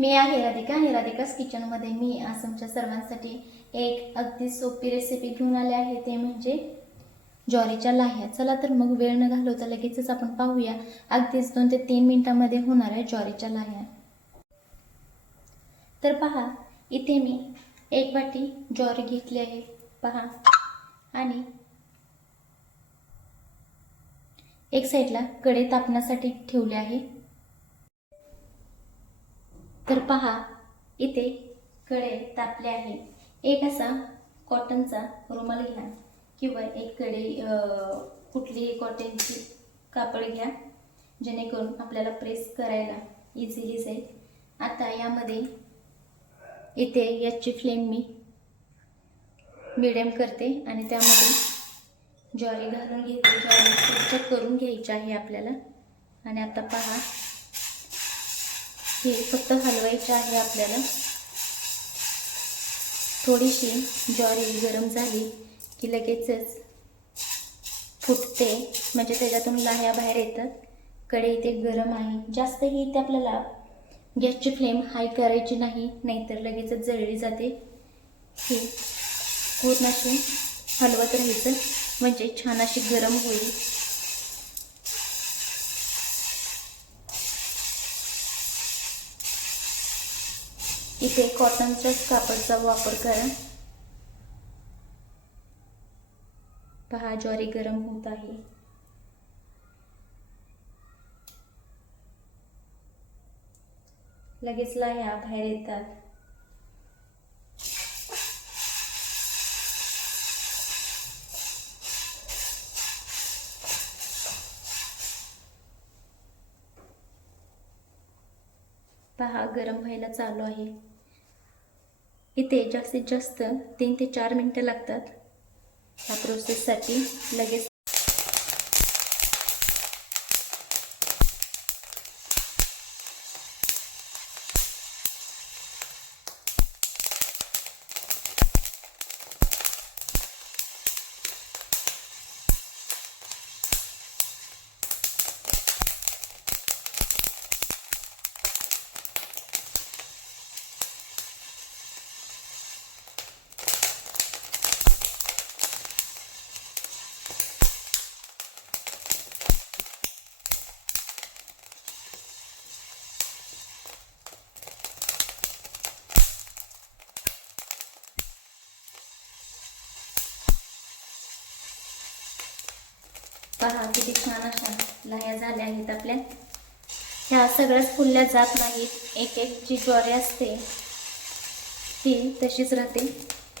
मी आहे राधिका आणि राधिकाच किचनमध्ये मी आज तुमच्या सर्वांसाठी एक अगदी सोपी रेसिपी घेऊन आले आहे. ते म्हणजे ज्वारीच्या लाह्या. चला तर मग वेळ न घालवता लगेचच आपण पाहूया. अगदीच दोन ते तीन मिनिटांमध्ये होणार आहे ज्वारीच्या लाह्या. तर पहा इथे मी एक वाटी ज्वारी घेतली आहे. पहा. आणि एक साईडला कडे तापण्यासाठी ठेवले आहे. तर पहा इथे कडे तापले आहे. एक असा कॉटनचा रुमाल घ्या किंवा एक कडे कुठलीही कॉटनची कापड घ्या जेणेकरून आपल्याला प्रेस करायला इझिली जाईल आता यामध्ये इथे याची फ्लेम मी मिडियम करते आणि त्यामध्ये ज्वारी घालून घेते. ज्वारी स्वच्छ करून घ्यायची आहे आपल्याला. आणि आता पहा हे फक्त हलवायचे आहे आपल्याला. थोडीशी ज्वारी गरम झाली की लगेचच फुटते म्हणजे त्याच्यातून लाह्या बाहेर येतात. कडे इथे गरम आहे. जास्त ही इथे आपल्याला गॅसची फ्लेम हाय करायची नाही नाहीतर लगेचच जळली जाते. हे पूर्ण अशी हलवत राहायचं म्हणजे छान अशी गरम होईल. इथे कॉटनच्याच कापडचा वापर करा. पहा ज्वारी गरम होत आहे. लगेच लाह्या बाहेर येतात. पहा गरम व्हायला चालू आहे. इथे जास्तीत जास्त तीन ते चार मिनटं लागतात. ह्या प्रोसेससाठी लगेच पहा किती छान अशा लाह्या झाल्या आहेत आपल्या. ह्या सगळ्याच फुलल्या जात नाहीत. एक एक जी ज्वारी असते ती तशीच राहते.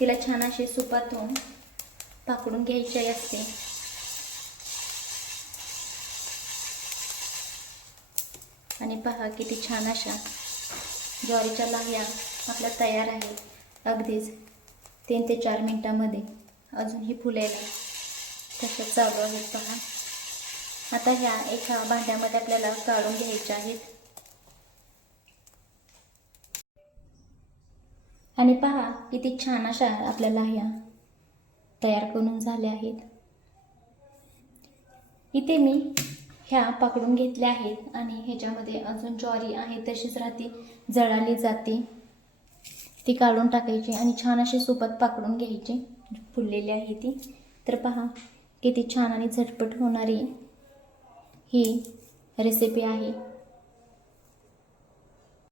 तिला छान अशी सुपातून पाकडून घ्यायची असते. आणि पहा किती छान अशा ज्वारीच्या लाह्या आपल्या तयार आहेत. अगदीच तीन ते चार मिनटामध्ये अजूनही फुलायला तसं चालू आहेत पहा. आता ह्या एका भांड्यामध्ये आपल्याला काढून घ्यायच्या आहेत. आणि पहा किती छान अशा आपल्याला ह्या तयार करून झाल्या आहेत. इथे मी ह्या पकडून घेतल्या आहेत आणि ह्याच्यामध्ये अजून ज्वारी आहे तशीच राहते जळाली जाते. ती काढून टाकायची आणि छान अशी सोबत पाकडून घ्यायची फुललेली आहे ती. तर पहा किती छान आणि झटपट होणारी ही रेसिपी आहे.